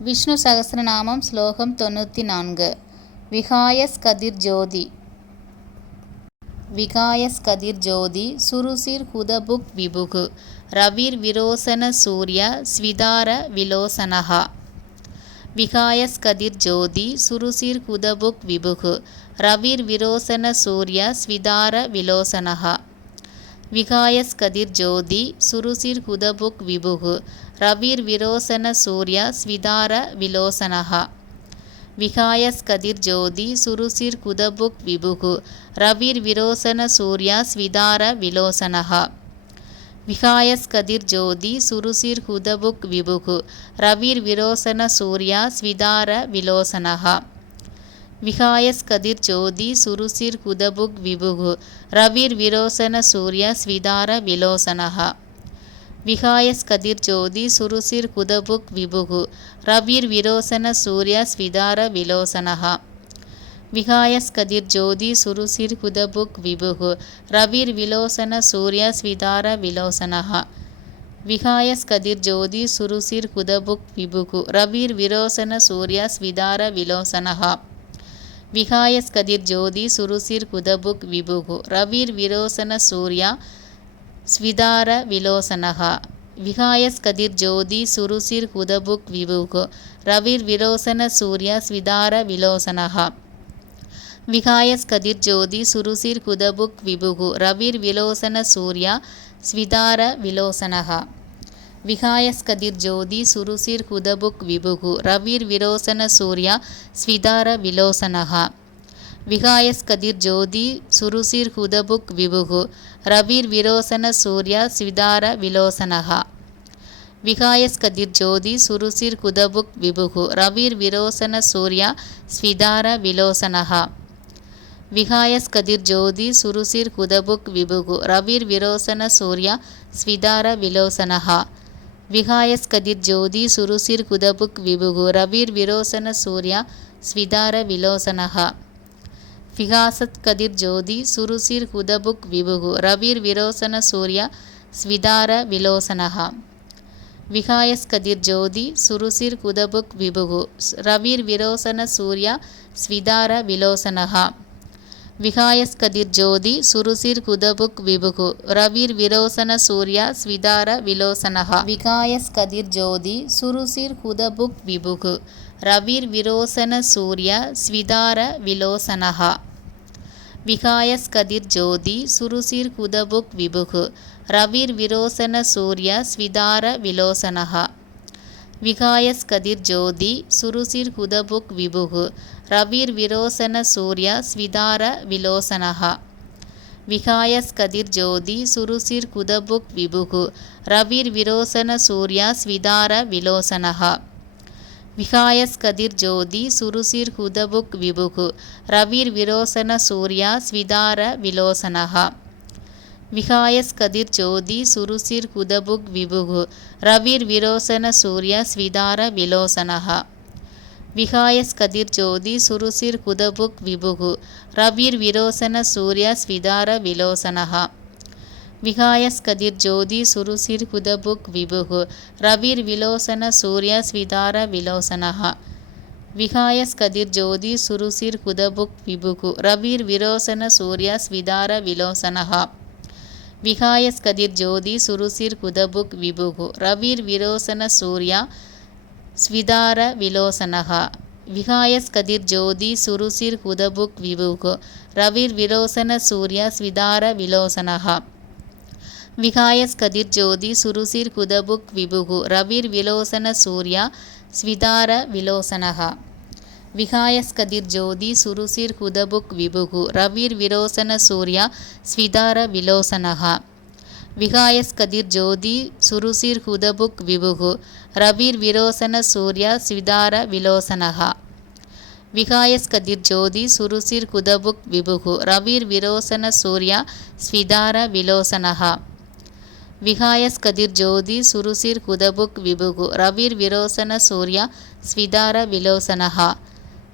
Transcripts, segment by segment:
விஷ்ணு சகசிரநாமம் ஸ்லோகம் தொண்ணூற்றி நான்கு. விகாயஸ்கதிர்ஜோதி விகாயஸ்கதிர்ஜோதி சுருசிர் ஹுதபுக் விபுகு. ரவிர் விரோசன சூரிய ஸ்விதார விலோசனஹா. விகாயஸ்கதிர் ஜோதி சுருசிர் ஹுதபுக் விபுகு. ரவிர் விரோசன சூரிய ஸ்விதார விலோசனஹா. விகாயஸ்கதிர்ஜோதி சுருசிர் ஹுதபுக் விபுகு ரவிர் விரோசன சூரிய ஸ்விதார விலோசனஹ. விகாயஸ்கதிர்ஜோதி சுருசிர் குதபுக் விபுகு ரவிர் விரோசன சூர்யா ஸ்விதார விலோசனஹ. விகாயஸ்கதிர்ஜோதி சுருசிர் ஹுதபுக் விபுகு ரவிர் விரோசன சூர்யா ஸ்விதார விலோசனஹ. விகாயஸ்கதிர் ஜோதி சுருசிர் குதபுக் விபுகு ரவிர் விரோசன சூர்ய ஸ்விதார விலோசனகா விகாயஸ்கதிர் ஜோதி சுருசிர் குதபுக் விபுகு ரவிர் விரோசன சூர்ய ஸ்விதார விலோசனகா விகாயஸ்கதிர் ஜோதி சுருசிர் குதபுக் விபுகு ரவிர் விலோசன சூர்ய ஸ்விதார விலோசனகா விகாயஸ்கதிர் ஜோதி சுருசிர் குதபுக் விபுகு ரவிர் விரோசன சூர்ய ஸ்விதார விலோசனகா விகாயஸ்கதிர் ஜோதி சுருசிர் குதபுக் விபுகு. ரவிர் விரோசன சூர்யா ஸ்விதார விலோசனகா. விகாயஸ்கதிர் ஜோதி சுருசிர் குதபுக் விபுகு. ரவிர் விரோசன சூர்யா ஸ்விதார விலோசனகா. விகாயஸ்கதிர் ஜோதி சுருசிர் குதபுக் விபுகு. ரவிர் விலோசன சூர்யா ஸ்விதார விலோசனகா. விகாயஸ்கதிர் ஜோதி சுருசிர் ஹுதபுக் விபுகு ரவிர் விரோசன சூர்யா ஸ்விதார விலோசனகா. விகாயஸ்கதிர் ஜோதி சுருசிர் ஹுதபுக் விபுகு ரவிர் விரோசன சூர்யா ஸ்விதார விலோசனகா. விகாயஸ்கதிர் ஜோதி சுருசிர் ஹுதபுக் விபுகு ரவிர் விரோசன சூர்யா ஸ்விதார விலோசனகா. விகாயஸ்கதிர் ஜோதி சுருசிர் ஹுதபுக் விபுகு ரவிர் விரோசன சூர்யா ஸ்விதார விலோசனகா. விகாயஸ்கதிர் ஜோதி சுருசிர் குதபுக் விபுகு ரவிர் விரோசன சூர்யா ஸ்விதார விலோசனகா விலோசனஹ விகாசத்கதிர்ஜோதி சுருசிர் குதபுக் விபுகு ரவிர் விரோசன சூர்யா ஸ்விதார விலோசனகா விகாயஸ்கதிர் ஜோதி சுருசிர் குதபுக் விபுகு ரவிர் விரோசன சூர்யா ஸ்விதார விலோசனகா விகாயஸ்கதிர் ஜோதி சுருசிர் குதபுக் விபுகு. ரவிர் விரோசன சூர்யா ஸ்விதார விலோசனகா. விகாயஸ்கதிர் ஜோதி சுருசிர் குதபுக் விபுகு. ரவிர் விரோசன சூர்யா ஸ்விதார விலோசனகா. விகாயஸ்கதிர் ஜோதி சுருசிர் குதபுக் விபுகு. ரவிர் விரோசன சூர்யா ஸ்விதார விலோசனகா. விகாயஸ்கதிர் ஜோதி சுருசிர் குதபுக் விபுகு. ரவிர் விரோசன சூர்ய ஸ்விதார விகாயஸ்கதிர் ஜோதி சுருசிர் குதபுக் விபுகு. ரவிர் விரோசன சூர்யா ஸ்விதார விலோசனஹா. விகாயஸ்கதிர் ஜோதி சுருசிர் குதபுக் விபுகு. ரவிர் விரோசன சூர்யா ஸ்விதார விலோசனஹா. விகாயஸ்கதிர் ஜோதி சுருசிர் குதபுக் விபுகு. ரவிர் விரோசன சூர்யா ஸ்விதார விலோசனஹ. விகாயஸ்கதிர் ஜோதி சுருசிர் குதபுக் விபுகு. ரவிர் விரோசன சூர்ய ஸ்விதார விலோசனஹா. விகாயஸ்கதிர் ஜோதி சுருசிர் குதபுக் விபுகு. ரவிர் விலோசன சூர்ய ஸ்விதார விலோசனஹா. விகாயஸ்கதிர் ஜோதி சுருசிர் குதபுக் விபுகு. ரவிர் விரோசன சூர்ய ஸ்விதார விலோசனஹா. விகாயஸ்கதிர் ஜோதி சுருசிர் குதபுக் விபுகு. ரவிர் விரோசன சூர்யா ஸ்விதார விலோசனஹ விகாயஸ்கதிர்ஜோதி சுருசிர் ஹுதபுக் விபுகு. ரவிர் விலோசன சூர்ய ஸ்விதார விலோசனஹ விகாயஸ்கதிர்ஜோதி சுருசிர் ஹுதபுக் விபுகு. ரவிர் விலோசன சூர்யா ஸ்விதார விலோசனஹ விகாயஸ்கதிர்ஜோதி சுருசிர் ஹுதபுக் விபுகு. ரவிர் விலோசன சூர்யா ஸ்விதார விலோசனகா. விகாயஸ்கதிர் ஜோதி சுருசிர் ஹுதபுக் விபுகு ரவிர் விரோசன சூர்யா ஸ்விதார விகாயஸ்கதிர் ஜோதி சுருசிர் ஹுதபுக் விபுகு ரவிர் விரோசன சூர்யா ஸ்விதார விலோசனகா. விகாயஸ்கதிர் ஜோதி சுருசிர் ஹுதபுக் விபுகு ரவிர் விரோசன சூர்யா ஸ்விதார விலோசனகா.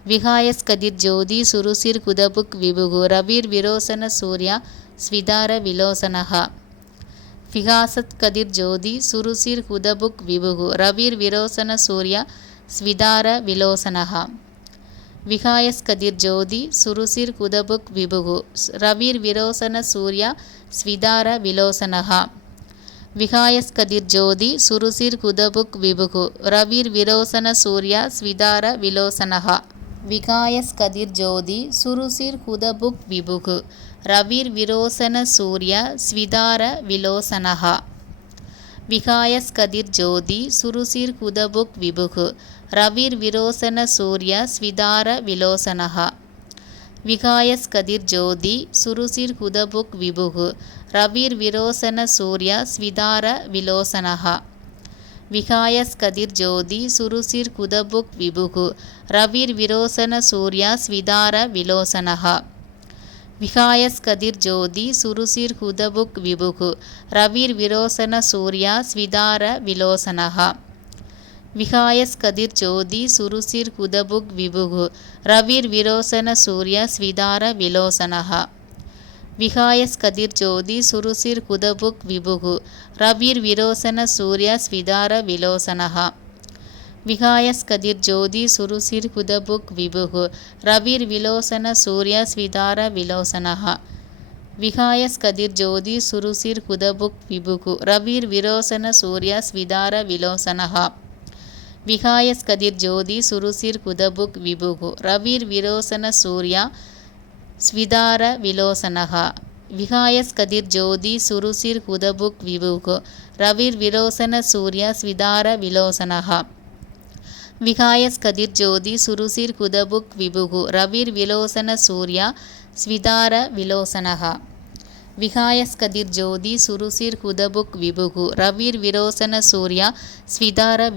விகாயஸ்கதிர் ஜோதி சுருசிர் ஹுதபுக் விபுகு ரவிர் விரோசன சூர்யா ஸ்விதார விலோசனகா. விகாசத் கதிர் ஜோதி சுருசிர் ஹுதபுக் விபுகு ரவிர் விரோசன சூர்யா ஸ்விதார விலோசனகா விகாயஸ்கதிர் ஜோதி சுருசிர் குதபுக் விபுகு ரவிர் விரோசன சூர்யா ஸ்விதார விலோசனகா விகாயஸ்கதிர் ஜோதி சுருசிர் குதபுக் விபுகு ரவிர் விரோசன சூர்யா ஸ்விதார விலோசனகா விகாயஸ்கதிர் ஜோதி சுருசிர் ஹுதபுக் விபுகு ரவிர் விரோசன சூர்யா ஸ்விதார விலோசனः விகாயஸ்கதிர்ஜோதி சுருசிர் ஹுதபுக் விபுகு ரவிர் விரோசன சூர்யா ஸ்விதார விலோசனः விகாயஸ்கதிர்ஜோதி சுருசிர் குதபுக் விபுகு ரவிர் விரோசன சூர்யா ஸ்விதார விகாயஸ்கதிர் ஜோதி சுருசிர் குதபுக் விபுகு ரவிர் விரோசன சூர்யா ஸ்விதார விலோசனகா விகாயஸ்கதிர் ஜோதி சுருசிர் குதபுக் விபுகு ரவிர் விரோசன சூர்யா ஸ்விதார விலோசனகா விகாயஸ்கதிர் ஜோதி சுருசிர் குதபுக் விபுகு ரவிர் விரோசன சூர்யா ஸ்விதார விலோசனகா விகாயஸ்கதிர் ஜோதி சுருசிர் குதபுக் விபுகு ரவிர் விரோசன சூர்யா ஸ்விதார விலோசனஹா. விகாயஸ்கதிர் ஜோதி சுருசிர் குதபுக் விபுகு ரவிர் விலோசன சூர்யா ஸ்விதார விலோசனஹா. விகாயஸ்கதிர் ஜோதி சுருசிர் குதபுக் விபுகு ரவிர் விரோசன சூர்யா ஸ்விதார விலோசனஹா. விகாயஸ்கதிர் ஜோதி சுருசிர் குதபுக் விபுகு ரவிர் விரோசன சூர்யா ஸ்விதார விலோசனகா விகாயஸ்கதிர் ஜோதி சுருசிர் ஹுதபுக் விபுகு. ரவிர் விலோசன சூர்யா ஸ்விதார விலோசனகா விகாயஸ்கதிர் ஜோதி சுருசிர் ஹுதபுக் விபுகு. ரவிர் விலோசன சூர்யா ஸ்விதார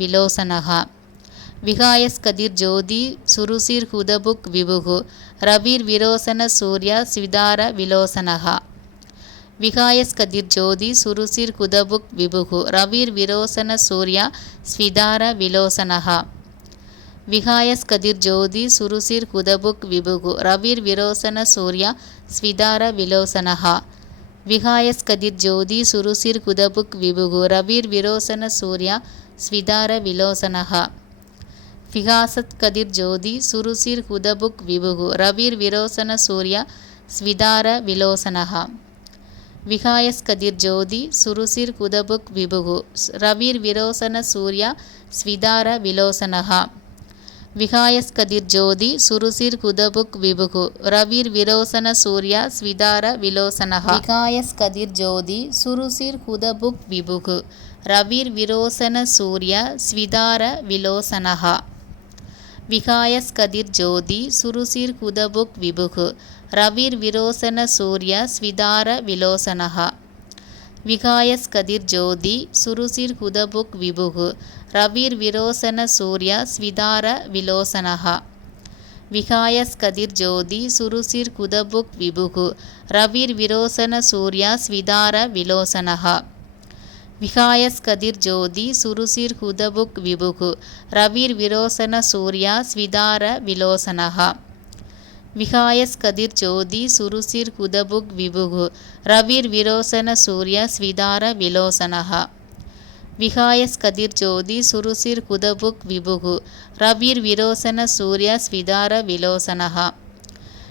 விகாயஸ்கதிர் ஜோதி சுருசிர் ஹுதபுக் விபுகு ரவிர் விரோசன சூர்யா ஸ்விதார விகாயஸ்கதிர் ஜோதி சுருசிர் குதபுக் விபுகு ரவிர் விரோசன சூர்யா ஸ்விதார விலோசனகா. விகாயஸ்கதிர் ஜோதி சுருசிர் குதபுக் விபுகு ரவிர் விரோசன சூர்யா ஸ்விதார விலோசனகா. விகாயஸ்கதிர் ஜோதி சுருசிர் குதபுக் விபுகு ரவிர் விரோசன சூர்யா ஸ்விதார விலோசனகா. விகாசத் கதிர் ஜோதி சுருசிர் ஹுதபுக் விபுகு ரவிர் விரோசன சூர்யா ஸ்விதார விலோசனகா விலோசனः விகாசத்கதிர்ஜோதி சுருசிர் குதபுக் விபுகு ரவிர் விரோசன சூர்யா ஸ்விதார விலோசனகா விலோசனः விகாயஸ்கதிர்ஜோதி சுருசிர் குதபுக் விபுகு ரவிர் விரோசன சூர்யா ஸ்விதார விலோசனகா விலோசனः விகாயஸ்கதிர்ஜோதி சுருசிர் குதபுக் விபுகு ரவிர் விரோசன சூர்யா ஸ்விதார விலோசனகா விகாயஸ்கதிர் ஜோதி சுருசிர் குதபுக் விபுகு ரவிர் விரோசன சூர்யா ஸ்விதார விலோசனகா விகாயஸ்கதிர் ஜோதி சுருசிர் குதபுக் விபுகு ரவிர் விரோசன சூர்யா ஸ்விதார விலோசனகா விகாயஸ்கதிர் ஜோதி சுருசிர் குதபுக் விபுகு ரவிர் விரோசன சூர்யா ஸ்விதார விலோசனகா விகாயஸ்கதிர் ஜோதி சுருசிர் ஹுதபுக் விபுகு ரவிர் விரோசன சூர்யா ஸ்விதார விலோசனகா விகாயஸ்கதிர் ஜோதி சுருசிர் ஹுதபுக் விபுகு ரவிர் விரோசன சூர்யா ஸ்விதார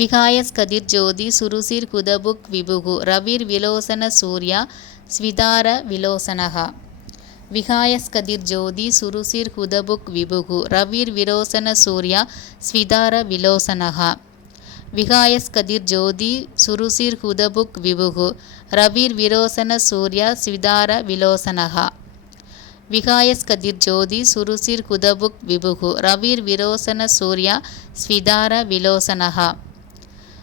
விகாயஸ்கதிர் ஜோதி சுருசிர் குதபுக் விபுகு ரவிர் விலோசன சூர்யா ஸ்விதார விலோசனகா. விகாயஸ்கதிர் ஜோதி சுருசிர் குதபுக் விபுகு ரவிர் விரோசன சூர்யா ஸ்விதார விலோசனகா. விகாயஸ்கதிர் ஜோதி சுருசிர் குதபுக் விபுகு ரவிர் விரோசன சூர்யா ஸ்விதார விலோசனகா.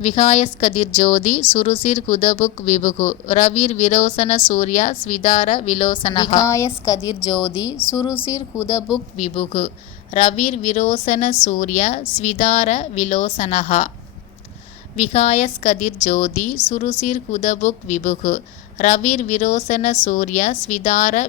விகாயஸ்கதிர் ஜோதி சுருசிர் குதபுக் விபுகு. ரவிர் விரோசன சூர்யா ஸ்விதார விலோசனः விகாயஸ்கதிர்ஜோதி சுருசிர் குதபுக் விபுகு. ரவிர் விரோசன சூர்யா ஸ்விதார விலோசனः விகாயஸ்கதிர்ஜோதி சுருசிர் குதபுக் விபுகு. ரவிர் விரோசன சூர்யா ஸ்விதார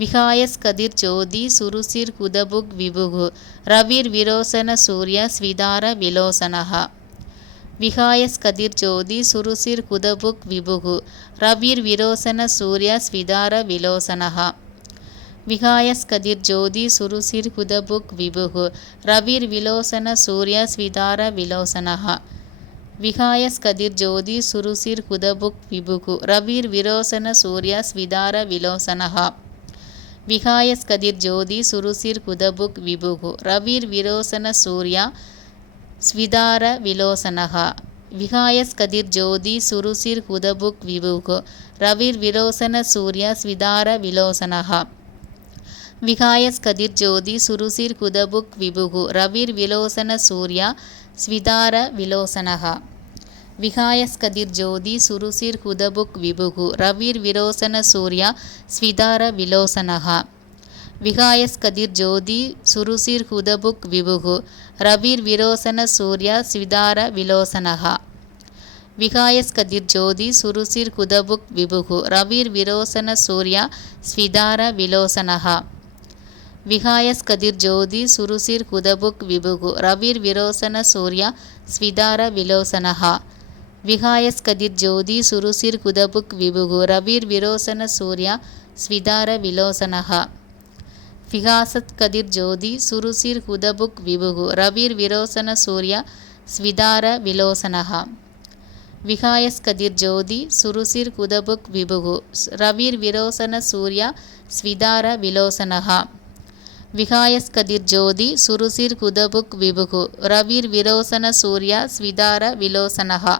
விகாயஸ்கதிர் ஜோதி சுருசிர் குதபுக் விபுகு ரவிர் விரோசன சூரிய ஸ்விதார விலோசனஹா. விகாயஸ்கதிர் ஜோதி சுருசிர் குதபுக் விபுகு ரவிர் விரோசன சூரிய ஸ்விதார விலோசனஹா. விகாயஸ்கதிர் ஜோதி சுருசிர் குதபுக் விபுகு ரவிர் விலோசன சூரிய ஸ்விதார விலோசனஹா. விகாயஸ்கதிர் ஜோதி சுருசிர் குதபுக் விபுகு ரவிர் விரோசன சூரிய ஸ்விதார விலோசனஹா. விகாயஸ்கதிர் ஜோதி சுருசிர் குதபுக் விபுகு. ரவிர் விரோசன சூர்யா ஸ்விதார விலோசனகா. விகாயஸ்கதிர் ஜோதி சுருசிர் குதபுக் விபுகு. ரவிர் விரோசன சூர்யா ஸ்விதார விலோசனகா. விகாயஸ்கதிர் ஜோதி சுருசிர் குதபுக் விபுகு. ரவிர் விலோசன சூர்யா ஸ்விதார விலோசனகா. விகாயஸ்கதிர் ஜோதி சுருசிர் ஹுதபுக் விபுகு ரவிர் விரோசன சூர்யா ஸ்விதார விலோசனகா. விகாயஸ்கதிர் ஜோதி சுருசிர் ஹுதபுக் விபுகு ரவிர் விரோசன சூர்யா ஸ்விதார விலோசனகா. விகாயஸ்கதிர் ஜோதி சுருசிர் குதபுக் விபுகு ரவிர் விரோசன சூர்யா ஸ்விதார விலோசனகா. விகாயஸ்கதிர் ஜோதி சுருசிர் குதபுக் விபுகு ரவிர் விரோசன சூர்யா ஸ்விதார விலோசனகா. விகாயஸ்கதிர் ஜோதி சுருசிர் குதபுக் விபுகு ரவிர் விரோசன சூர்யா ஸ்விதார விலோசனகா விகாசத் கதிர் ஜோதி சுருசிர் குதபுக் விபுகு ரவிர் விரோசன சூர்யா ஸ்விதார விலோசனகா விகாயஸ்கதிர் ஜோதி சுருசிர் குதபுக் விபுகு ரவிர் விரோசன சூர்யா ஸ்விதார விலோசனகா விகாயஸ்கதிர் ஜோதி சுருசிர் குதபுக் விபுகு ரவிர் விரோசன சூர்யா ஸ்விதார விலோசனகா